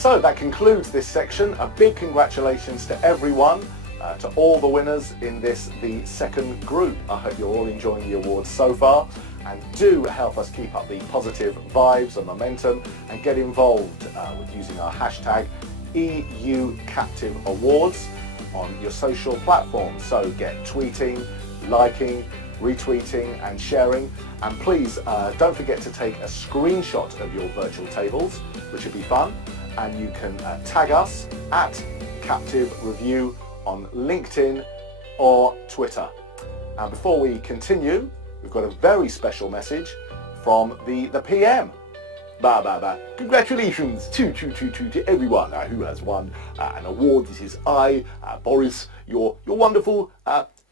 So that concludes this section. A big congratulations to everyone, to all the winners in the second group. I hope you're all enjoying the awards so far, and do help us keep up the positive vibes and momentum, and get involved with using our hashtag EUCaptiveAwards on your social platforms. So get tweeting, liking, retweeting and sharing, and please don't forget to take a screenshot of your virtual tables, which would be fun, and you can tag us at Captive Review on LinkedIn or Twitter. And before we continue, we've got a very special message from the PM. Congratulations to everyone who has won an award. This is I, Boris, your wonderful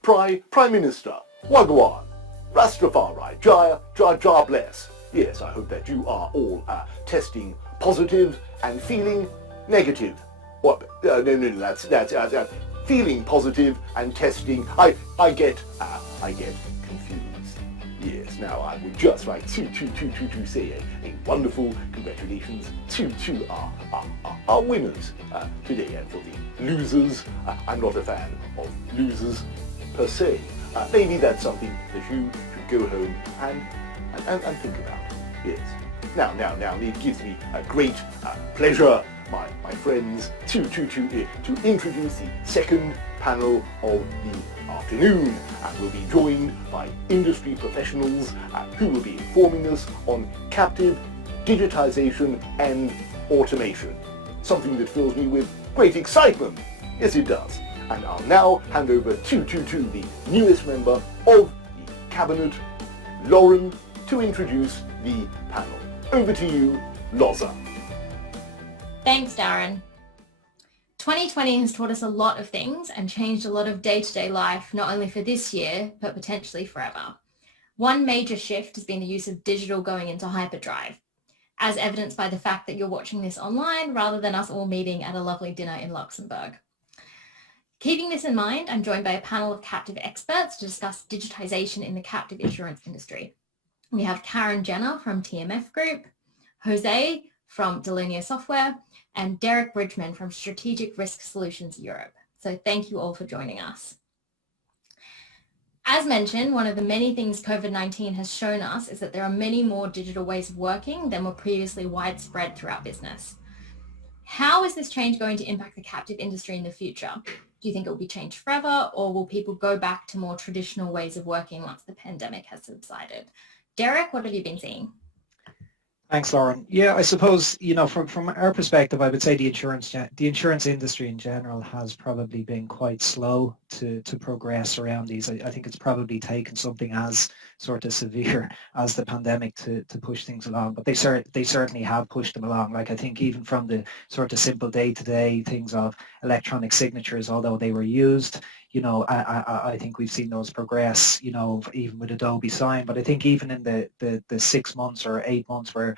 Prime Minister. Wagwan, Rastafari, Jaya bless. Yes, I hope that you are all testing positive and feeling negative. What? No, that's feeling positive and testing. I get confused. Yes, now I would just like to say a wonderful congratulations to our winners today, and for the losers, I'm not a fan of losers per se. Maybe that's something that you should go home and think about. Yes. Now, it gives me a great pleasure, my friends, to introduce the second panel of the afternoon, and we'll be joined by industry professionals who will be informing us on captive digitisation and automation. Something that fills me with great excitement. Yes, it does. And I'll now hand over to the newest member of the Cabinet, Lauren, to introduce the panel. Over to you, Loza. Thanks, Darren. 2020 has taught us a lot of things and changed a lot of day-to-day life, not only for this year, but potentially forever. One major shift has been the use of digital going into hyperdrive, as evidenced by the fact that you're watching this online rather than us all meeting at a lovely dinner in Luxembourg. Keeping this in mind, I'm joined by a panel of captive experts to discuss digitisation in the captive insurance industry. We have Karen Jenner from TMF Group, Jose from Delonia Software, and Derek Bridgman from Strategic Risk Solutions Europe. So thank you all for joining us. As mentioned, one of the many things COVID-19 has shown us is that there are many more digital ways of working than were previously widespread throughout business. How is this change going to impact the captive industry in the future? Do you think it will be changed forever, or will people go back to more traditional ways of working once the pandemic has subsided? Derek, what have you been seeing? Thanks, Lauren. Yeah, I suppose, from our perspective, I would say the insurance industry in general has probably been quite slow to progress around these. I think it's probably taken something as sort of severe as the pandemic to push things along, but they certainly have pushed them along. Like, I think even from the sort of simple day-to-day things of electronic signatures, although they were used, I think we've seen those progress, even with Adobe Sign. But I think even in the 6 months or 8 months where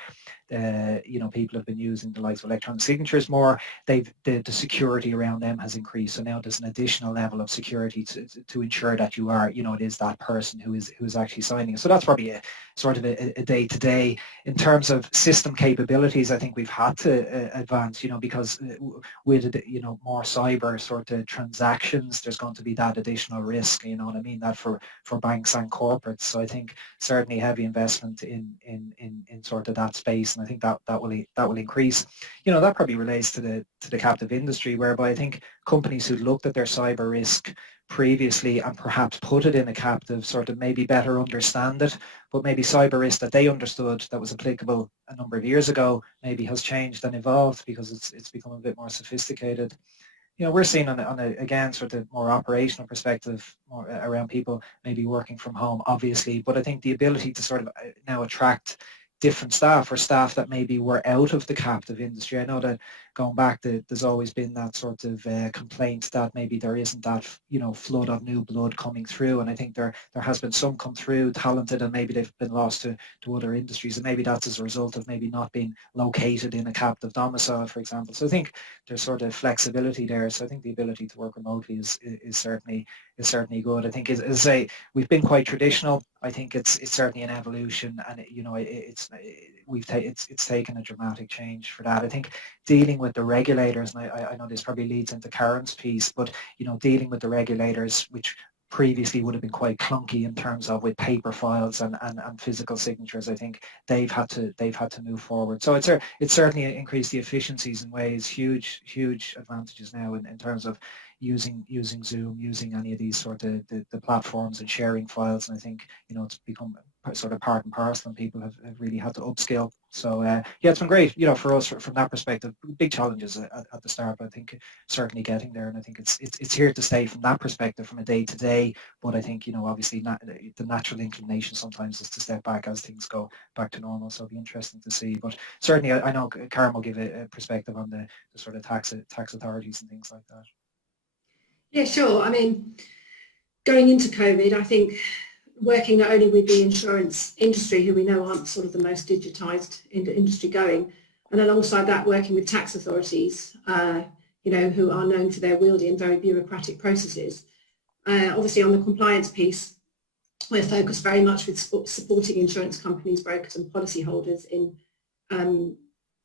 people have been using the likes of electronic signatures more, the security around them has increased. So now there's an additional level of security to ensure that you are, it is that person who is actually signing. So that's probably a sort of a day-to-day. In terms of system capabilities, I think we've had to advance, because with more cyber sort of transactions, there's going to be that additional risk, that for banks and corporates. So I think certainly heavy investment in sort of that space, and I think that will increase. That probably relates to the captive industry, whereby I think companies who looked at their cyber risk previously and perhaps put it in a captive sort of maybe better understand it, but maybe cyber risk that they understood that was applicable a number of years ago maybe has changed and evolved because it's become a bit more sophisticated. We're seeing on a again sort of more operational perspective, more around people maybe working from home, obviously, but I think the ability to sort of now attract different staff, or staff that maybe were out of the captive industry. I know that going back, there's always been that sort of complaint that maybe there isn't that flood of new blood coming through, and I think there has been some come through talented, and maybe they've been lost to other industries, and maybe that's as a result of maybe not being located in a captive domicile, for example. So I think there's sort of flexibility there. So I think the ability to work remotely is certainly good. I think, as I say, we've been quite traditional. I think it's certainly an evolution, and it's taken a dramatic change for that. I think dealing with the regulators, and I know this probably leads into Karen's piece, but dealing with the regulators, which previously would have been quite clunky in terms of with paper files and physical signatures. I think they've had to move forward. So it's certainly increased the efficiencies in ways, huge advantages now in terms of using Zoom, using any of these sort of the platforms and sharing files. And I think it's become sort of part and parcel, and people have really had to upskill. So yeah, it's been great, for us from that perspective. Big challenges at the start, but I think certainly getting there, and I think it's here to stay from that perspective, from a day to day. But I think obviously the natural inclination sometimes is to step back as things go back to normal. So it'll be interesting to see. But certainly I know Karen will give a perspective on the sort of tax authorities and things like that. Yeah, sure. I mean, going into COVID, I think working not only with the insurance industry, who we know aren't sort of the most digitised industry going, and alongside that working with tax authorities, who are known for their wieldy and very bureaucratic processes. Obviously on the compliance piece, we're focused very much with supporting insurance companies, brokers and policyholders in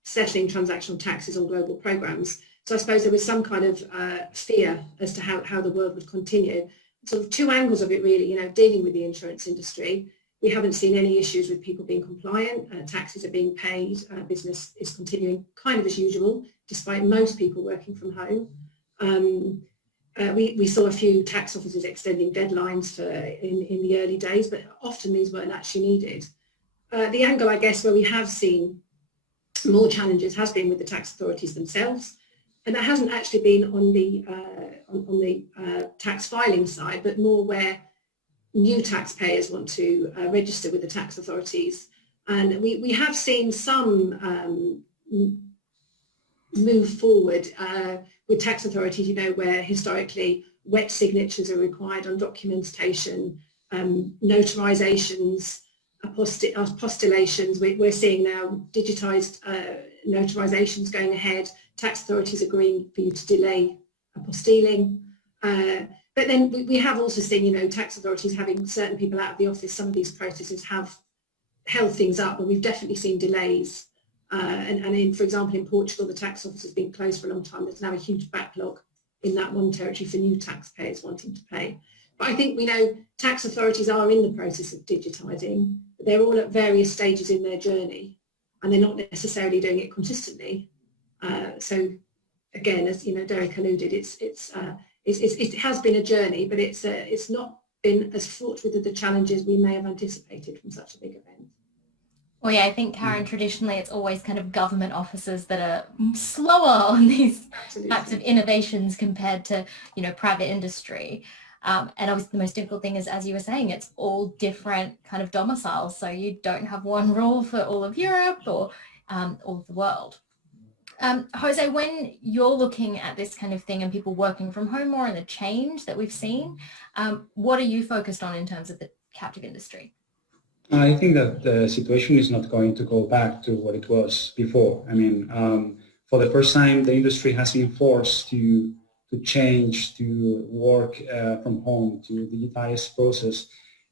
settling transactional taxes on global programmes. So I suppose there was some kind of fear as to how the world would continue. Sort of two angles of it really, dealing with the insurance industry. We haven't seen any issues with people being compliant, taxes are being paid, business is continuing kind of as usual, despite most people working from home. We saw a few tax officers extending deadlines in the early days, but often these weren't actually needed. The angle, I guess, where we have seen more challenges has been with the tax authorities themselves. And that hasn't actually been on the tax filing side, but more where new taxpayers want to register with the tax authorities. And we have seen some move forward with tax authorities, where historically wet signatures are required on documentation, notarizations, apostillations. We're seeing now digitised notarizations going ahead. Tax authorities agreeing for you to delay apostilling. But then we have also seen, tax authorities having certain people out of the office. Some of these processes have held things up, but we've definitely seen delays. For example, in Portugal, the tax office has been closed for a long time. There's now a huge backlog in that one territory for new taxpayers wanting to pay. But I think we know tax authorities are in the process of digitising, but they're all at various stages in their journey, and they're not necessarily doing it consistently. So again, as Derek alluded, it has been a journey, but it's not been as fraught with the challenges we may have anticipated from such a big event. Well, yeah, I think, Karen, traditionally it's always kind of government offices that are slower on these types of innovations compared to, private industry. And obviously the most difficult thing is, as you were saying, it's all different kind of domiciles. So you don't have one rule for all of Europe or all of the world. Jose, when you're looking at this kind of thing and people working from home more and the change that we've seen, what are you focused on in terms of the captive industry? I think that the situation is not going to go back to what it was before. I mean, for the first time, the industry has been forced to change, to work from home, to digitize process.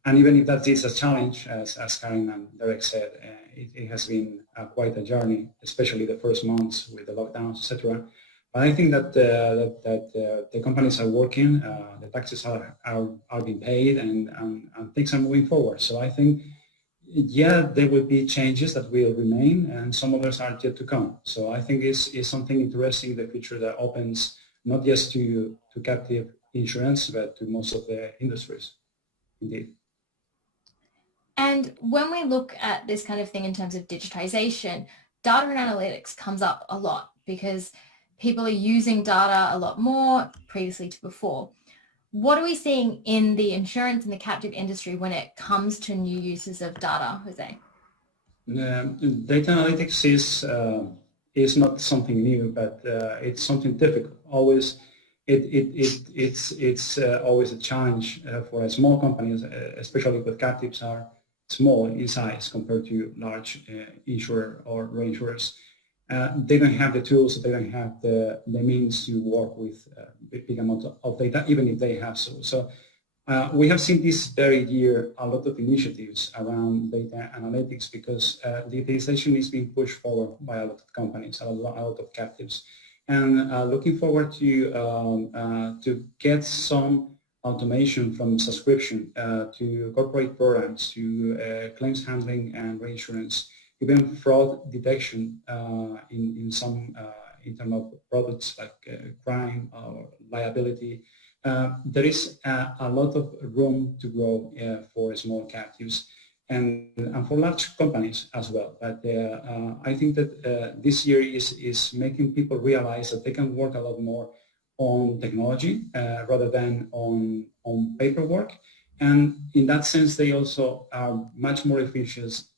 And even if that is a challenge, as Karen and Derek said, it has been quite a journey, especially the first months with the lockdowns, etc. But I think that the companies are working, the taxes are being paid, and things are moving forward. So I think, yeah, there will be changes that will remain, and some others are yet to come. So I think it's something interesting in the future that opens not just to captive insurance, but to most of the industries, indeed. And when we look at this kind of thing in terms of digitization, data and analytics comes up a lot because people are using data a lot more previously to before. What are we seeing in the insurance and the captive industry when it comes to new uses of data, Jose? Data analytics is not something new, but it's something difficult. Always, it's always a challenge for small companies, especially with captives are small in size compared to large insurer or reinsurers. They don't have the tools, they don't have the means to work with big amount of data, even if they have so. So We have seen this very year a lot of initiatives around data analytics because digitization is being pushed forward by a lot of companies, a lot of captives. And looking forward to get some automation from subscription to corporate programs, to claims handling and reinsurance, even fraud detection in some in terms of products like crime or liability. There is a lot of room to grow for small captives and for large companies as well. But I think that this year is making people realize that they can work a lot more on technology rather than on paperwork. And in that sense, they also are much more efficient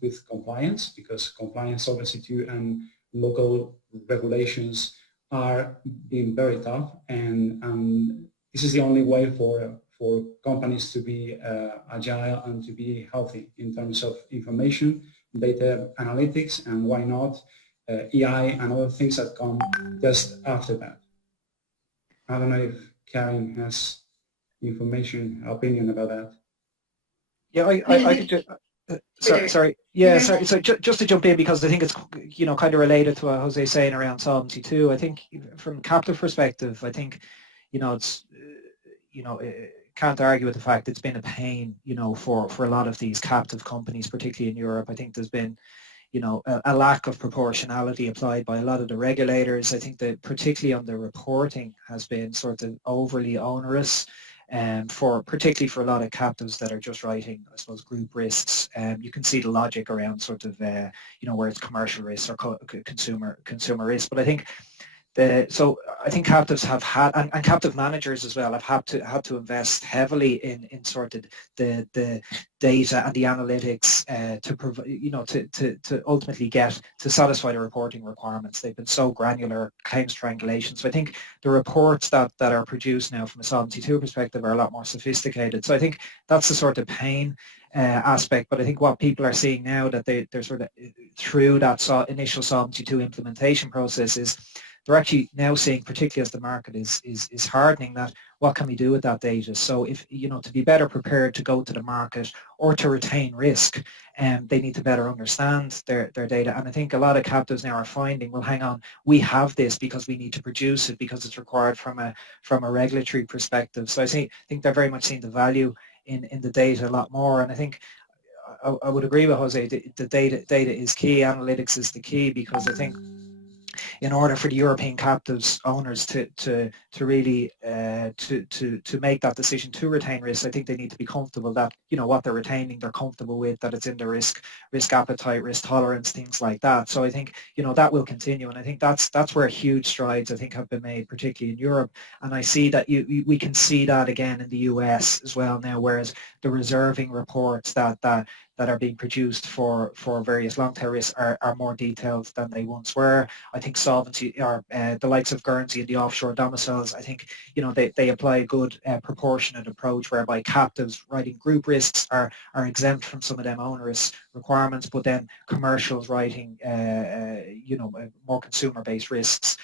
with compliance, because compliance, Solvency II, and local regulations are being very tough. And this is the only way for companies to be agile and to be healthy in terms of information, data analytics, and why not AI and other things that come just after that. I don't know if Karen has opinion about that. Yeah, I could just, sorry. Yeah, sorry. So just to jump in, because I think it's, kind of related to what Jose's saying around Solvency II. I think from a captive perspective, I think, it's, can't argue with the fact it's been a pain, for a lot of these captive companies, particularly in Europe. I think there's been, a lack of proportionality applied by a lot of the regulators. I think that particularly on the reporting has been sort of overly onerous, particularly for a lot of captives that are just writing, I suppose, group risks. You can see the logic around sort of, where it's commercial risk or consumer risk. But I think so I think captives have had, and captive managers as well, have had to invest heavily in sort of the data and the analytics to ultimately get to satisfy the reporting requirements. They've been so granular, claims triangulation. So I think the reports that are produced now from a Solvency II perspective are a lot more sophisticated. So I think that's the sort of pain aspect. But I think what people are seeing now, that they're sort of through that initial Solvency II implementation process, is they're actually now seeing, particularly as the market is hardening, that what can we do with that data? So if, to be better prepared to go to the market or to retain risk, they need to better understand their data. And I think a lot of captives now are finding, well, hang on, we have this because we need to produce it because it's required from a regulatory perspective. So I think they're very much seeing the value in the data a lot more. And I think I would agree with Jose, the data is key, analytics is the key, because I think in order for the European captives owners to really to make that decision to retain risk, I think they need to be comfortable that what they're retaining, they're comfortable with, that it's in the risk appetite, risk tolerance, things like that. So I think that will continue, and I think that's where huge strides I think have been made, particularly in Europe. And I see that we can see that again in the US as well now, whereas the reserving reports that are being produced for various long-tail risks are more detailed than they once were. I think solvency, or the likes of Guernsey and the offshore domiciles, I think they apply a good proportionate approach, whereby captives writing group risks are exempt from some of them onerous requirements, but then commercials writing more consumer-based risks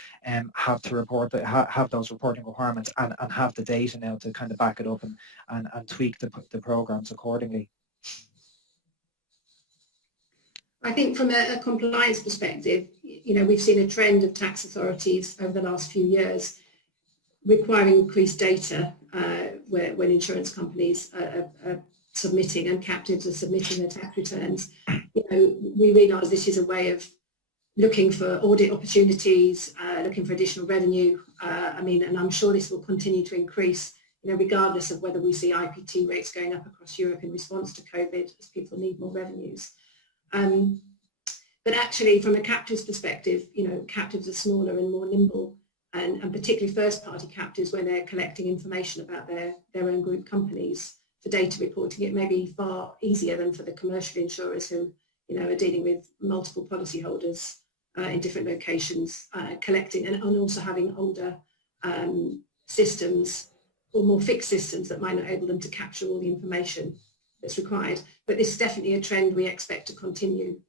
have to report have those reporting requirements and have the data now to kind of back it up and tweak the programs accordingly. I think from a compliance perspective, we've seen a trend of tax authorities over the last few years requiring increased data when insurance companies are submitting and captives are submitting their tax returns. We realise this is a way of looking for audit opportunities, looking for additional revenue. And I'm sure this will continue to increase, regardless of whether we see IPT rates going up across Europe in response to COVID, as people need more revenues. But actually, from a captive's perspective, captives are smaller and more nimble, and particularly first-party captives, where they're collecting information about their own group companies for data reporting. It may be far easier than for the commercial insurers who, are dealing with multiple policyholders in different locations, collecting and also having older systems or more fixed systems that might not enable them to capture all the information that's required. But this is definitely a trend we expect to continue,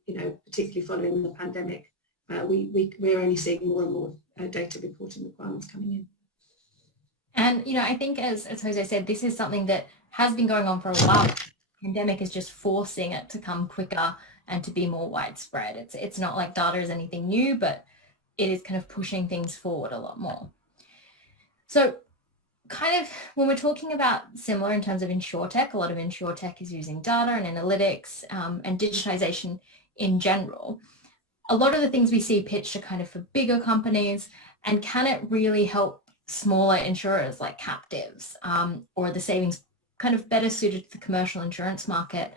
particularly following the pandemic. We're only seeing more and more data reporting requirements coming in. And, I think as Jose said, this is something that has been going on for a while. The pandemic is just forcing it to come quicker and to be more widespread. It's not like data is anything new, but it is kind of pushing things forward a lot more. So kind of when we're talking about similar in terms of insurtech, a lot of insurtech is using data and analytics and digitization in general. A lot of the things we see pitched are kind of for bigger companies, and can it really help smaller insurers like captives or the savings kind of better suited to the commercial insurance market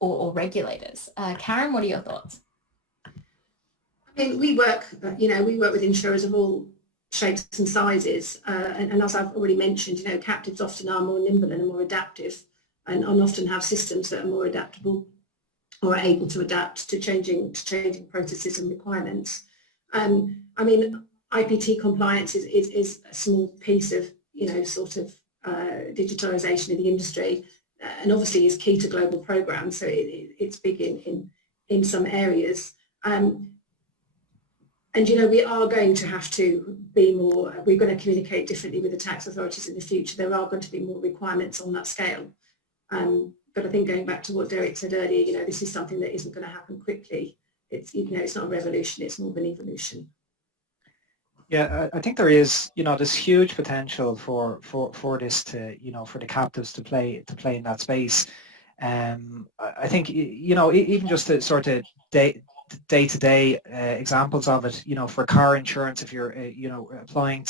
or regulators? Karen, what are your thoughts? I mean, we work with insurers of all shapes and sizes, and as I've already mentioned, captives often are more nimble and are more adaptive, and often have systems that are more adaptable or are able to adapt to changing processes and requirements. I mean, IPT compliance is a small piece of digitalisation of the industry, and obviously is key to global programs, so it's big in some areas. And we are going to have to be more, we're going to communicate differently with the tax authorities in the future. There are going to be more requirements on that scale. But I think going back to what Derek said earlier, this is something that isn't going to happen quickly. It's, it's not a revolution, it's more of an evolution. Yeah, I think there is, this huge potential for this to, for the captives to play in that space. I think, even just the sort of day-to-day examples of it, for car insurance, if you're, applying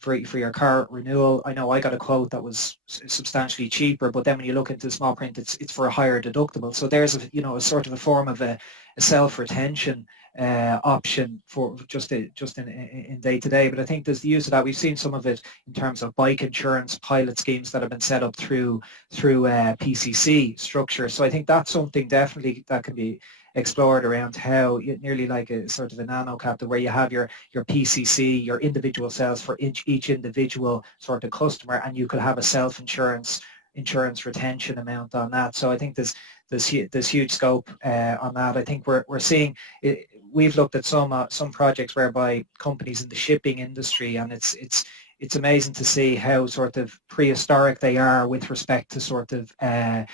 for your car renewal. I know I got a quote that was substantially cheaper, but then when you look into the small print, it's for a higher deductible. So there's a sort of a form of a self-retention option for just in day to day. But I think there's the use of that. We've seen some of it in terms of bike insurance pilot schemes that have been set up through PCC structure. So I think that's something definitely that can be explored around how nearly like a sort of a nano captive where you have your PCC, your individual sales for each individual sort of customer, and you could have a insurance retention amount on that. So I think there's huge scope on that. I think we're seeing it, we've looked at some projects whereby companies in the shipping industry, and it's amazing to see how sort of prehistoric they are with respect to sort of the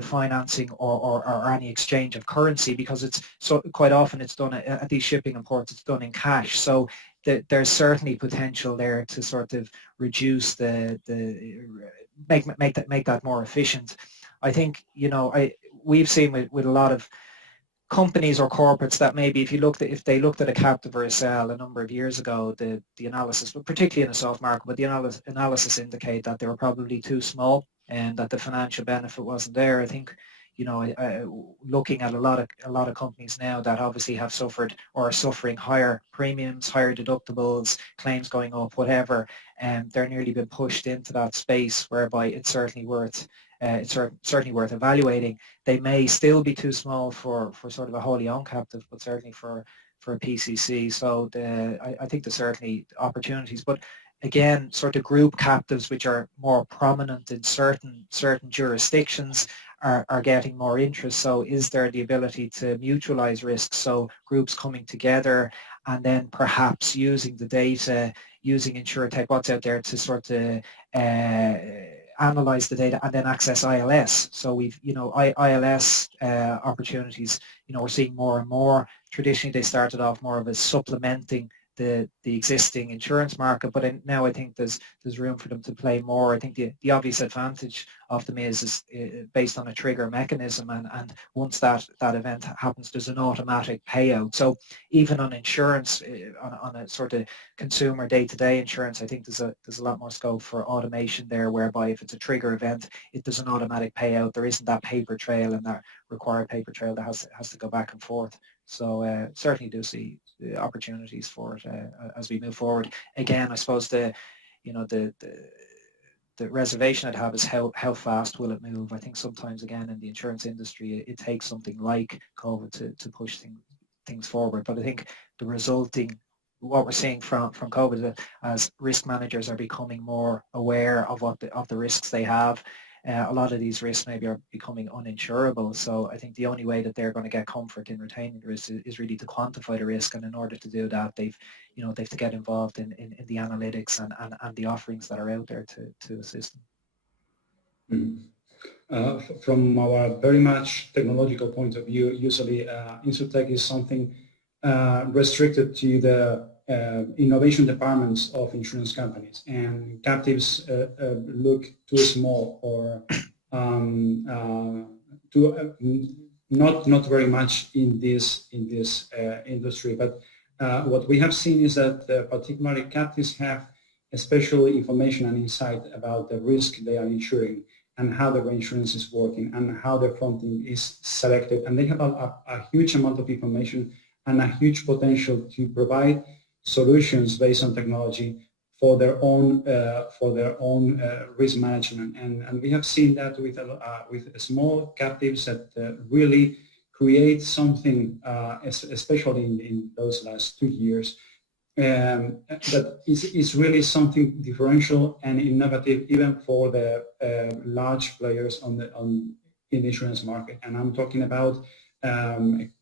financing or any exchange of currency, because it's so quite often it's done at these shipping and ports, it's done in cash. So there's certainly potential there to sort of reduce make that more efficient. I think we've seen with a lot of companies or corporates that maybe if they looked at a captive or a sale a number of years ago, the analysis, but particularly in a soft market, but the analysis indicate that they were probably too small and that the financial benefit wasn't there. I think looking at a lot of companies now that obviously have suffered or are suffering higher premiums, higher deductibles, claims going up, whatever, and they're nearly been pushed into that space whereby it's certainly worth evaluating. They may still be too small for sort of a wholly owned captive, but certainly for a PCC. So I think there's certainly opportunities. But again, sort of group captives which are more prominent in certain jurisdictions are getting more interest. So is there the ability to mutualize risks? So groups coming together and then perhaps using the data, using InsurTech, what's out there to sort of analyze the data and then access ILS. So we've, ILS opportunities, we're seeing more and more. Traditionally, they started off more of a supplementing the existing insurance market, but now I think there's room for them to play more. I think the obvious advantage of them is based on a trigger mechanism, and once that event happens, there's an automatic payout. So even on insurance, on a sort of consumer day-to-day insurance, I think there's a lot more scope for automation there, whereby if it's a trigger event, there's an automatic payout. There isn't that paper trail and that required paper trail that has to go back and forth. So certainly do see opportunities for it as we move forward. Again, I suppose the reservation I'd have is how fast will it move. I think sometimes again in the insurance industry it takes something like COVID to push things forward. But I think what we're seeing from COVID as risk managers are becoming more aware of the risks they have. a lot of these risks maybe are becoming uninsurable. So I think the only way that they're going to get comfort in retaining the risk is really to quantify the risk, and in order to do that, they've to get involved in the analytics and the offerings that are out there to assist them. From our very much technological point of view, usually InsurTech is something restricted to the innovation departments of insurance companies, and captives look too small or not very much in this industry. But what we have seen is that particularly captives have special information and insight about the risk they are insuring, and how the reinsurance is working, and how the fronting is selected. And they have a huge amount of information and a huge potential to provide solutions based on technology for their own risk management. And we have seen that with small captives that really create something, especially in those last 2 years, that is really something differential and innovative even for the large players in the insurance market. And I'm talking about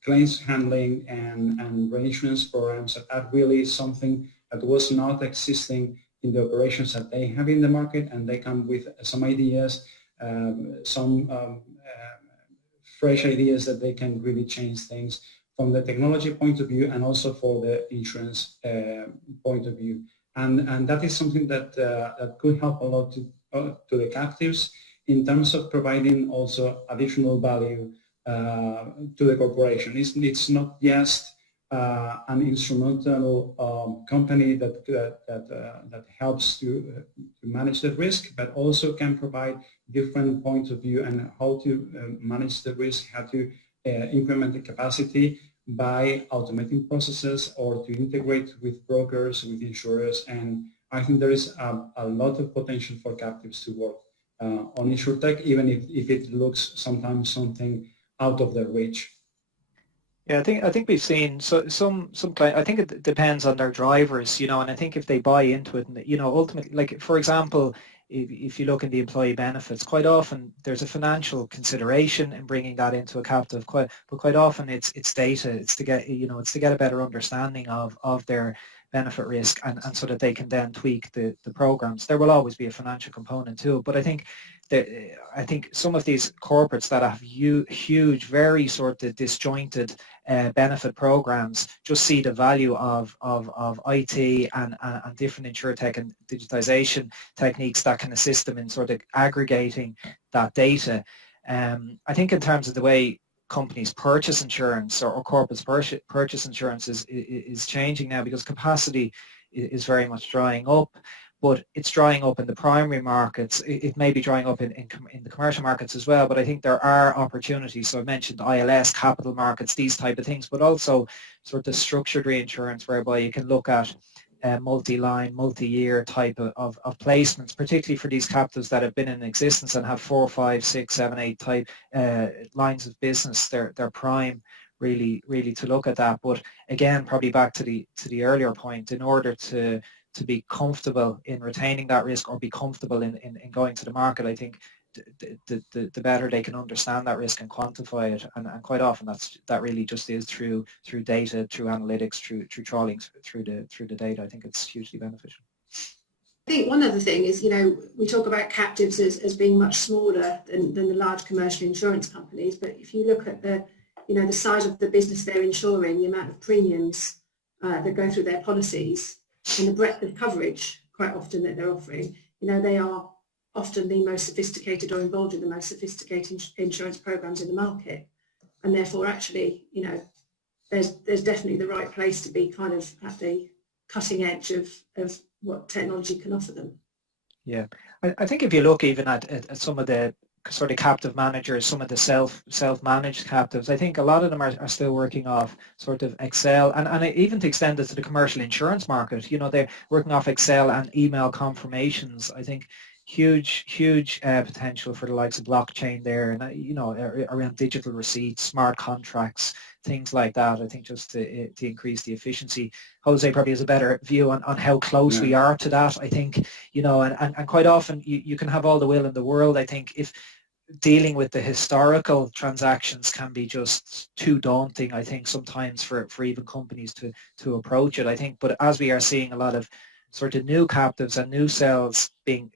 claims handling and reinsurance programs that are really something that was not existing in the operations that they have in the market, and they come with some ideas, some fresh ideas that they can really change things from the technology point of view and also for the insurance point of view. And that is something that could help a lot to the captives in terms of providing also additional value to the corporation. It's not just an instrumental company that helps to manage the risk, but also can provide different points of view and how to manage the risk, how to implement the capacity by automating processes or to integrate with brokers, with insurers. And I think there is a lot of potential for captives to work on InsurTech, even if it looks sometimes something out of their reach. Yeah, I think we've seen some clients. I think it depends on their drivers, and I think if they buy into it, and ultimately, like for example, if you look in the employee benefits, quite often there's a financial consideration in bringing that into a captive. But quite often it's data. It's to get a better understanding of their benefit risk, and so that they can then tweak the programs. There will always be a financial component too, but I think some of these corporates that have huge, very sort of disjointed benefit programs just see the value of IT and different InsurTech and digitisation techniques that can assist them in sort of aggregating that data. I think in terms of the way companies purchase insurance or corporates purchase insurance is changing now, because capacity is very much drying up. But it's drying up in the primary markets. It may be drying up in the commercial markets as well, but I think there are opportunities. So I mentioned ILS, capital markets, these type of things, but also sort of structured reinsurance, whereby you can look at multi-line, multi-year type of placements, particularly for these captives that have been in existence and have 4, 5, 6, 7, 8 type lines of business. They're prime really to look at that. But again, probably back to the earlier point, in order to be comfortable in retaining that risk or be comfortable in going to the market, I think the better they can understand that risk and quantify it, and quite often that really just is through data, through analytics, through trawling through the data. I think it's hugely beneficial. I think one other thing is, we talk about captives as being much smaller than the large commercial insurance companies, but if you look at the size of the business they're insuring, the amount of premiums that go through their policies, and the breadth of coverage quite often that they're offering, they are often the most sophisticated or involved in the most sophisticated insurance programs in the market. And therefore, actually, there's definitely the right place to be kind of at the cutting edge of what technology can offer them. Yeah, I think if you look even at some of the sort of captive managers, some of the self-managed captives, I think a lot of them are still working off sort of Excel, and even to extend it to the commercial insurance market, they're working off Excel and email confirmations. I think huge potential for the likes of blockchain there, and around digital receipts, smart contracts, things like that. I think just to increase the efficiency. Jose probably has a better view on how close we are to that. I think, you know, and quite often you can have all the will in the world. I think if dealing with the historical transactions can be just too daunting, I think, sometimes for even companies to approach it. I think, but as we are seeing a lot of sort of new captives and new cells being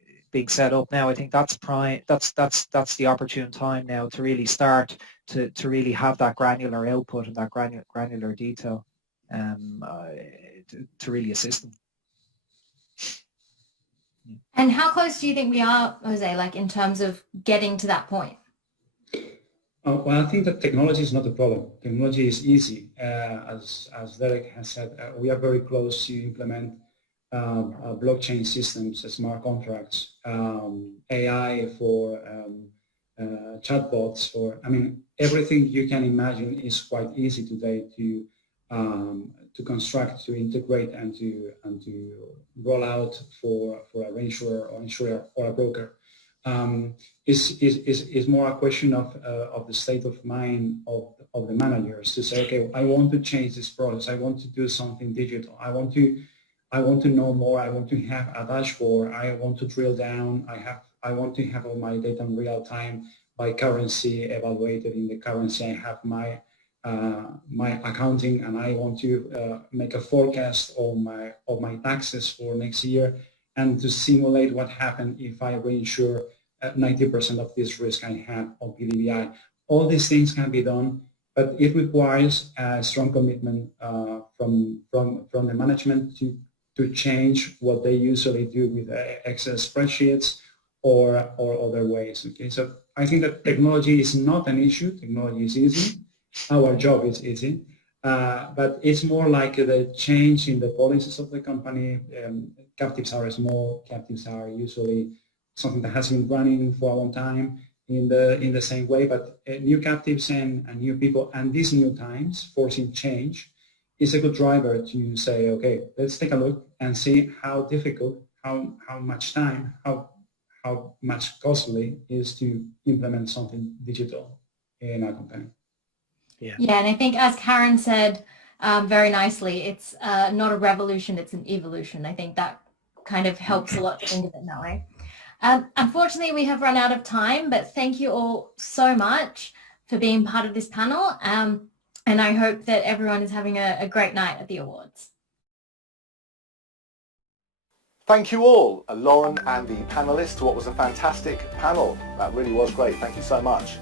set up now, I think that's the opportune time now to really start to really have that granular output and that granular detail to really assist them. And how close do you think we are, Jose, like in terms of getting to that point? Well, I think that technology is not the problem. Technology is easy. As Derek has said, we are very close to implement blockchain systems, smart contracts, AI for chatbots, I mean, everything you can imagine is quite easy today to construct, to integrate, and to roll out for a reinsurer or insurer or a broker. Is more a question of the state of mind of the managers to say, okay, I want to change this process. I want to do something digital. I want to know more. I want to have a dashboard. I want to drill down. I want to have all my data in real time by currency evaluated in the currency. I have my accounting, and I want to make a forecast of my taxes for next year, and to simulate what happens if I reinsure 90% of this risk I have on PDBI. All these things can be done, but it requires a strong commitment from the management to change what they usually do with Excel spreadsheets or other ways. Okay, so I think that technology is not an issue. Technology is easy. Our job is easy, but it's more like the change in the policies of the company. Captives are small. Captives are usually something that has been running for a long time in the same way, but new captives and new people and these new times forcing change is a good driver to say, okay, let's take a look and see how difficult, how much time, how much costly is to implement something digital in our company. Yeah, and I think as Karen said very nicely, it's not a revolution, it's an evolution. I think that kind of helps a lot to think of it in that way. Unfortunately, we have run out of time, but thank you all so much for being part of this panel. And I hope that everyone is having a great night at the awards. Thank you all, Lauren and the panelists, to what was a fantastic panel. That really was great. Thank you so much.